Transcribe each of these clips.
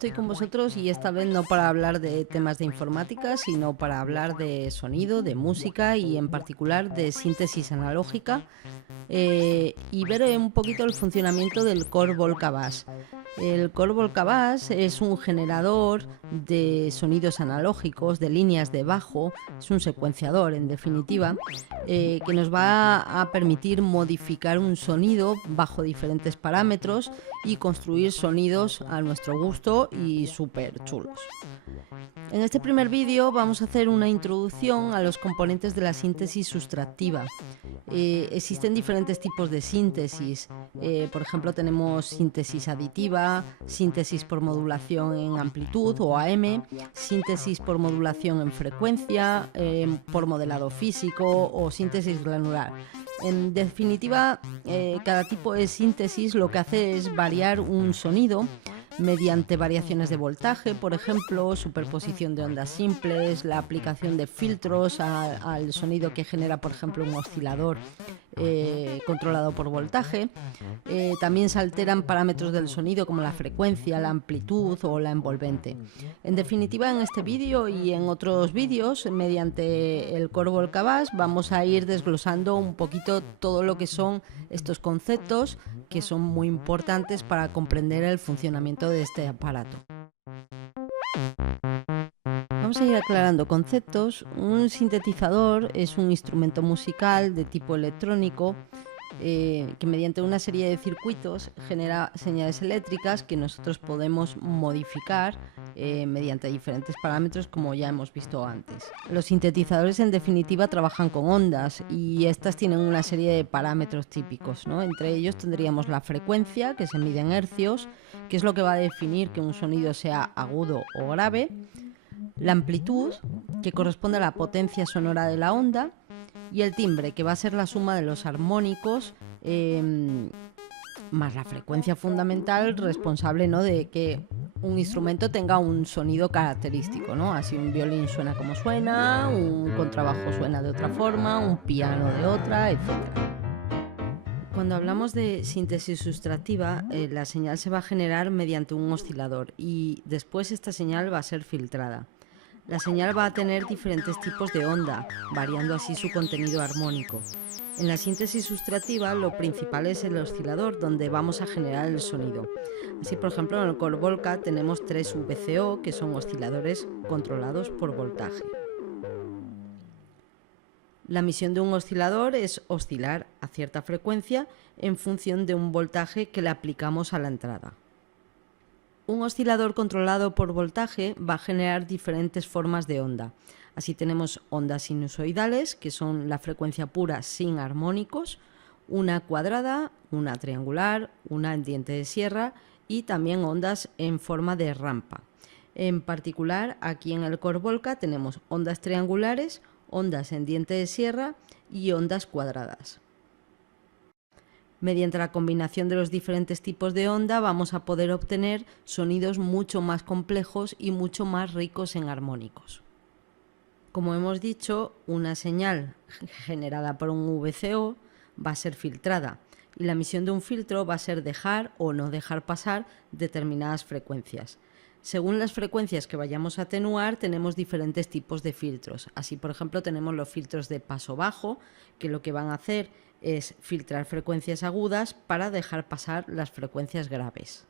estoy con vosotros y esta vez no para hablar de temas de informática, sino para hablar de sonido, de música y en particular de síntesis analógica y ver un poquito el funcionamiento del Core Volca Bass. El Core Volca Bass es un generador de sonidos analógicos, de líneas de bajo, es un secuenciador en definitiva, que nos va a permitir modificar un sonido bajo diferentes parámetros y construir sonidos a nuestro gusto y súper chulos. En este primer vídeo vamos a hacer una introducción a los componentes de la síntesis sustractiva. Existen diferentes tipos de síntesis. Por ejemplo, tenemos síntesis aditiva, síntesis por modulación en amplitud o AM, síntesis por modulación en frecuencia, por modelado físico o síntesis granular. En definitiva, cada tipo de síntesis lo que hace es variar un sonido mediante variaciones de voltaje, por ejemplo, superposición de ondas simples, la aplicación de filtros al sonido que genera, por ejemplo, un oscilador controlado por voltaje. También se alteran parámetros del sonido como la frecuencia, la amplitud o la envolvente. En definitiva, en este vídeo y en otros vídeos, mediante el Core Volca Bass, vamos a ir desglosando un poquito todo lo que son estos conceptos que son muy importantes para comprender el funcionamiento de este aparato. Vamos a ir aclarando conceptos. Un sintetizador es un instrumento musical de tipo electrónico que mediante una serie de circuitos genera señales eléctricas que nosotros podemos modificar mediante diferentes parámetros, como ya hemos visto antes. Los sintetizadores en definitiva trabajan con ondas y estas tienen una serie de parámetros típicos, ¿no? Entre ellos tendríamos la frecuencia, que se mide en hercios, que es lo que va a definir que un sonido sea agudo o grave, la amplitud, que corresponde a la potencia sonora de la onda, y el timbre, que va a ser la suma de los armónicos más la frecuencia fundamental responsable, ¿no?, de que un instrumento tenga un sonido característico, ¿no? Así un violín suena como suena, un contrabajo suena de otra forma, un piano de otra, etc. Cuando hablamos de síntesis sustractiva, la señal se va a generar mediante un oscilador y después esta señal va a ser filtrada. La señal va a tener diferentes tipos de onda, variando así su contenido armónico. En la síntesis sustractiva lo principal es el oscilador donde vamos a generar el sonido. Así, por ejemplo, en el Core Volca tenemos 3 VCO, que son osciladores controlados por voltaje. La misión de un oscilador es oscilar a cierta frecuencia en función de un voltaje que le aplicamos a la entrada. Un oscilador controlado por voltaje va a generar diferentes formas de onda. Así tenemos ondas sinusoidales, que son la frecuencia pura sin armónicos, una cuadrada, una triangular, una en diente de sierra y también ondas en forma de rampa. En particular, aquí en el Core Volca tenemos ondas triangulares, ondas en diente de sierra y ondas cuadradas. Mediante la combinación de los diferentes tipos de onda vamos a poder obtener sonidos mucho más complejos y mucho más ricos en armónicos. Como hemos dicho, una señal generada por un VCO va a ser filtrada y la misión de un filtro va a ser dejar o no dejar pasar determinadas frecuencias. Según las frecuencias que vayamos a atenuar, tenemos diferentes tipos de filtros. Así, por ejemplo, tenemos los filtros de paso bajo, que lo que van a hacer es filtrar frecuencias agudas para dejar pasar las frecuencias graves.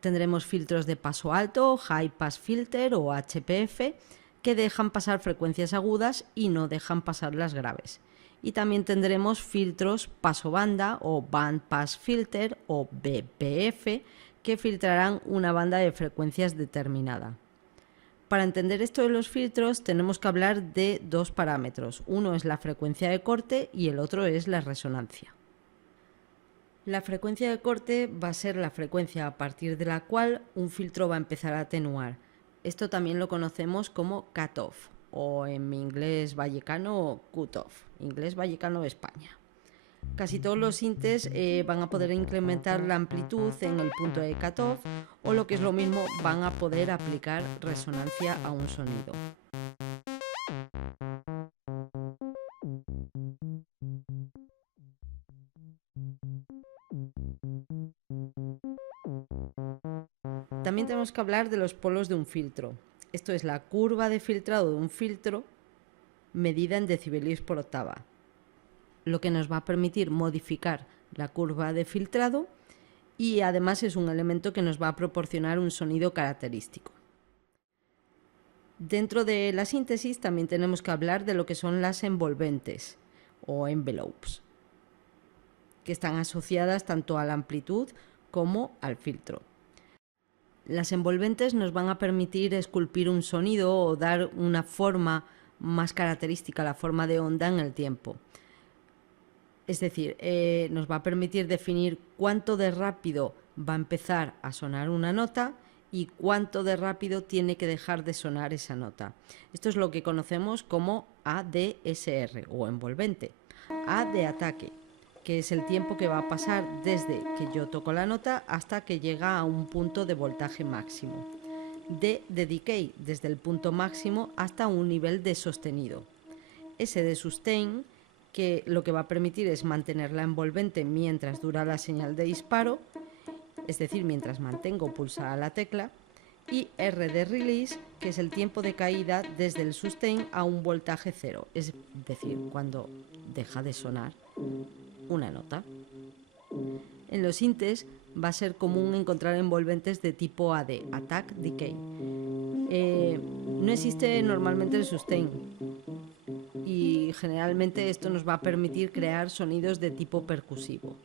Tendremos filtros de paso alto, High Pass Filter o HPF, que dejan pasar frecuencias agudas y no dejan pasar las graves. Y también tendremos filtros paso banda o Band Pass Filter o BPF, que filtrarán una banda de frecuencias determinada. Para entender esto de los filtros tenemos que hablar de dos parámetros. Uno es la frecuencia de corte y el otro es la resonancia. La frecuencia de corte va a ser la frecuencia a partir de la cual un filtro va a empezar a atenuar. Esto también lo conocemos como cutoff o en mi inglés vallecano cutoff, inglés vallecano de España. Casi todos los sintes van a poder incrementar la amplitud en el punto de cutoff o lo que es lo mismo, van a poder aplicar resonancia a un sonido. tenemos que hablar de los polos de un filtro. Esto es la curva de filtrado de un filtro medida en decibelios por octava, lo que nos va a permitir modificar la curva de filtrado y además es un elemento que nos va a proporcionar un sonido característico. Dentro de la síntesis también tenemos que hablar de lo que son las envolventes o envelopes, que están asociadas tanto a la amplitud como al filtro. Las envolventes nos van a permitir esculpir un sonido o dar una forma más característica, la forma de onda en el tiempo. Es decir, nos va a permitir definir cuánto de rápido va a empezar a sonar una nota y cuánto de rápido tiene que dejar de sonar esa nota. Esto es lo que conocemos como ADSR o envolvente. A de ataque, que es el tiempo que va a pasar desde que yo toco la nota hasta que llega a un punto de voltaje máximo. D de decay, desde el punto máximo hasta un nivel de sostenido. S de sustain, que lo que va a permitir es mantener la envolvente mientras dura la señal de disparo, es decir, mientras mantengo pulsada la tecla. Y R de release, que es el tiempo de caída desde el sustain a un voltaje cero, es decir, cuando deja de sonar una nota. En los sintes va a ser común encontrar envolventes de tipo AD, Attack Decay. No existe normalmente el sustain y generalmente esto nos va a permitir crear sonidos de tipo percusivo.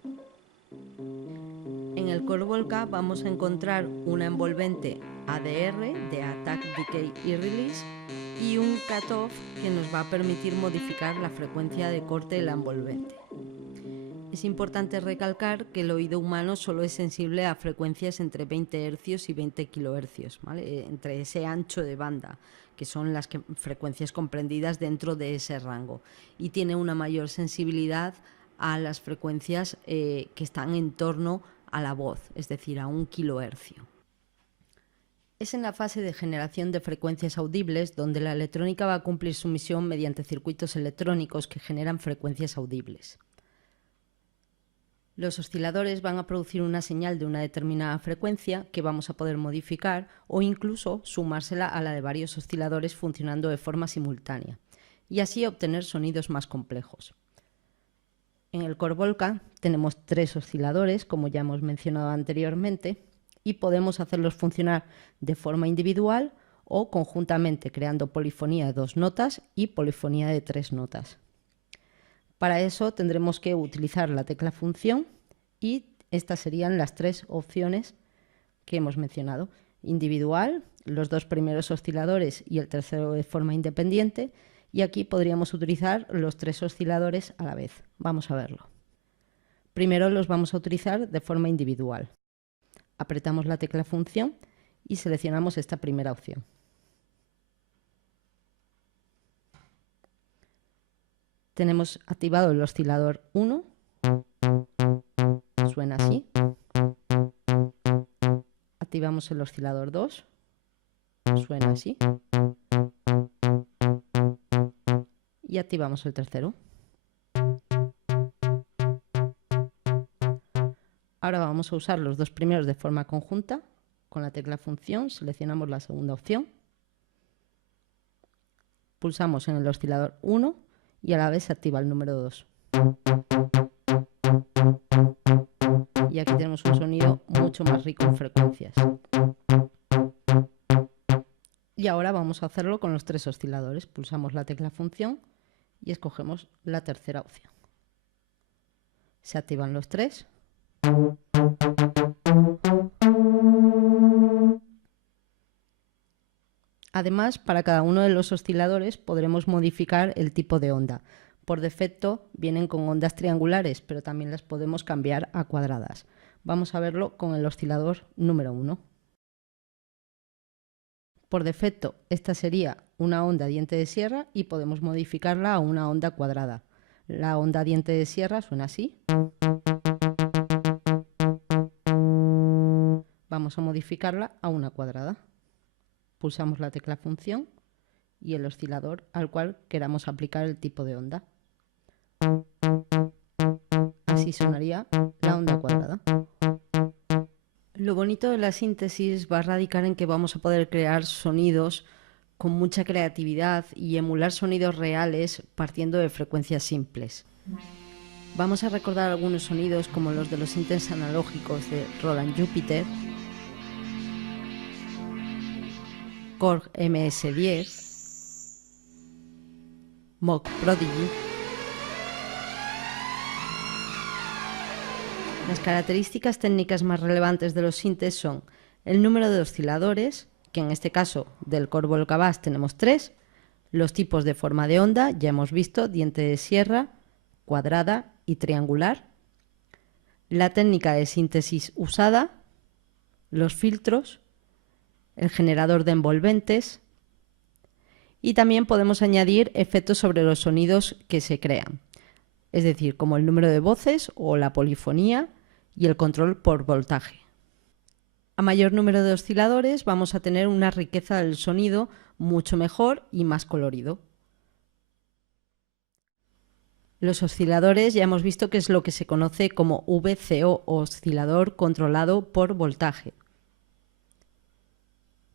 En el Core Volca vamos a encontrar una envolvente ADR de Attack, Decay y Release y un cutoff que nos va a permitir modificar la frecuencia de corte de la envolvente. Es importante recalcar que el oído humano solo es sensible a frecuencias entre 20 Hz y 20 kHz, ¿vale? Entre ese ancho de banda, que son las frecuencias comprendidas dentro de ese rango, y tiene una mayor sensibilidad a las frecuencias que están en torno a la voz, es decir, a 1 kHz. Es en la fase de generación de frecuencias audibles donde la electrónica va a cumplir su misión mediante circuitos electrónicos que generan frecuencias audibles. Los osciladores van a producir una señal de una determinada frecuencia que vamos a poder modificar o incluso sumársela a la de varios osciladores funcionando de forma simultánea y así obtener sonidos más complejos. En el Core Volca tenemos 3 osciladores, como ya hemos mencionado anteriormente, y podemos hacerlos funcionar de forma individual o conjuntamente, creando polifonía de 2 notas y polifonía de 3 notas. Para eso tendremos que utilizar la tecla función y estas serían las 3 opciones que hemos mencionado. Individual, los 2 primeros osciladores y el tercero de forma independiente, y aquí podríamos utilizar los 3 osciladores a la vez. Vamos a verlo. Primero los vamos a utilizar de forma individual. Apretamos la tecla función y seleccionamos esta primera opción. Tenemos activado el oscilador 1, suena así. Activamos el oscilador 2, suena así. Y activamos el tercero. Ahora vamos a usar los 2 primeros de forma conjunta. Con la tecla función seleccionamos la segunda opción. Pulsamos en el oscilador 1 y a la vez se activa el número 2. Y aquí tenemos un sonido mucho más rico en frecuencias. Y ahora vamos a hacerlo con los 3 osciladores. Pulsamos la tecla función y escogemos la tercera opción. Se activan los 3. Además, para cada uno de los osciladores podremos modificar el tipo de onda. Por defecto vienen con ondas triangulares, pero también las podemos cambiar a cuadradas. Vamos a verlo con el oscilador número 1. Por defecto, esta sería una onda diente de sierra y podemos modificarla a una onda cuadrada. La onda diente de sierra suena así. Vamos a modificarla a una cuadrada. Pulsamos la tecla función y el oscilador al cual queramos aplicar el tipo de onda. Así sonaría la onda cuadrada. Lo bonito de la síntesis va a radicar en que vamos a poder crear sonidos con mucha creatividad y emular sonidos reales partiendo de frecuencias simples. Vamos a recordar algunos sonidos como los de los sintes analógicos de Roland Jupiter, Korg MS-10, Moog Prodigy. Las características técnicas más relevantes de los sintes son el número de osciladores, que en este caso del Korg Volca Bass tenemos 3, los tipos de forma de onda, ya hemos visto, diente de sierra, cuadrada y triangular, la técnica de síntesis usada, los filtros, el generador de envolventes y también podemos añadir efectos sobre los sonidos que se crean, es decir, como el número de voces o la polifonía y el control por voltaje. A mayor número de osciladores vamos a tener una riqueza del sonido mucho mejor y más colorido. Los osciladores ya hemos visto que es lo que se conoce como VCO, oscilador controlado por voltaje.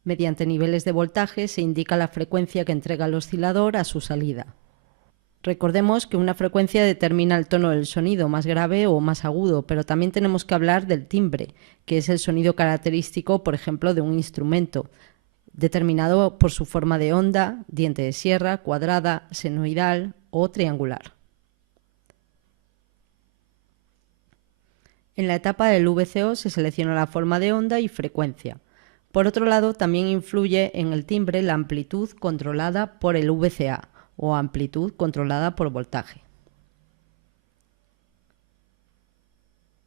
Mediante niveles de voltaje se indica la frecuencia que entrega el oscilador a su salida. Recordemos que una frecuencia determina el tono del sonido, más grave o más agudo, pero también tenemos que hablar del timbre, que es el sonido característico, por ejemplo, de un instrumento, determinado por su forma de onda, diente de sierra, cuadrada, senoidal o triangular. En la etapa del VCO se selecciona la forma de onda y frecuencia. Por otro lado, también influye en el timbre la amplitud controlada por el VCA o amplitud controlada por voltaje.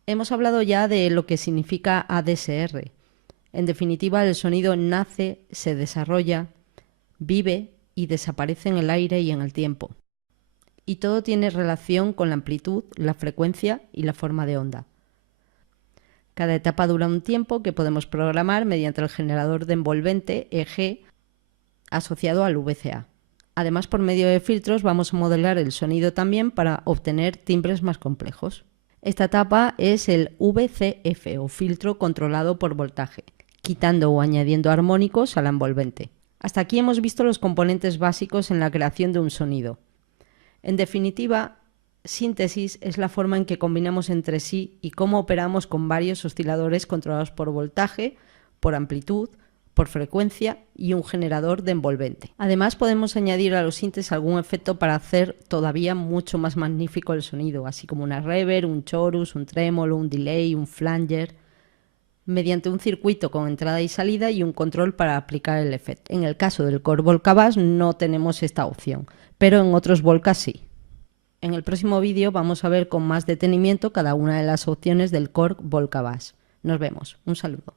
Hemos hablado ya de lo que significa ADSR. En definitiva, el sonido nace, se desarrolla, vive y desaparece en el aire y en el tiempo. Y todo tiene relación con la amplitud, la frecuencia y la forma de onda. Cada etapa dura un tiempo que podemos programar mediante el generador de envolvente EG asociado al VCA. Además, por medio de filtros vamos a modelar el sonido también para obtener timbres más complejos. Esta etapa es el VCF o filtro controlado por voltaje, quitando o añadiendo armónicos al envolvente. Hasta aquí hemos visto los componentes básicos en la creación de un sonido. En definitiva, síntesis es la forma en que combinamos entre sí y cómo operamos con varios osciladores controlados por voltaje, por amplitud, por frecuencia y un generador de envolvente. Además, podemos añadir a los sintes algún efecto para hacer todavía mucho más magnífico el sonido, así como una reverb, un chorus, un trémolo, un delay, un flanger, mediante un circuito con entrada y salida y un control para aplicar el efecto. En el caso del Korg Volca Bass no tenemos esta opción, pero en otros Volcas sí. En el próximo vídeo vamos a ver con más detenimiento cada una de las opciones del Korg Volca Bass. Nos vemos. Un saludo.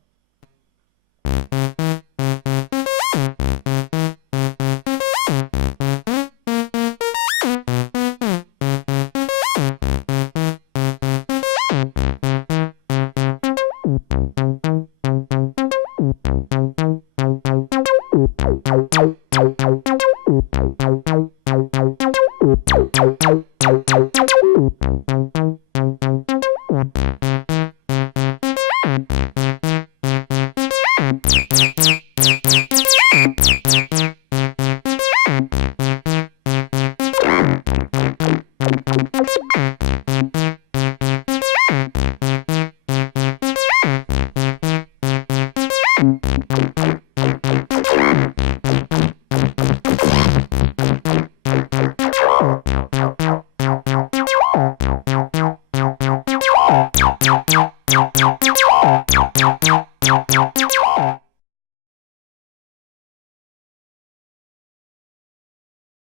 Oh.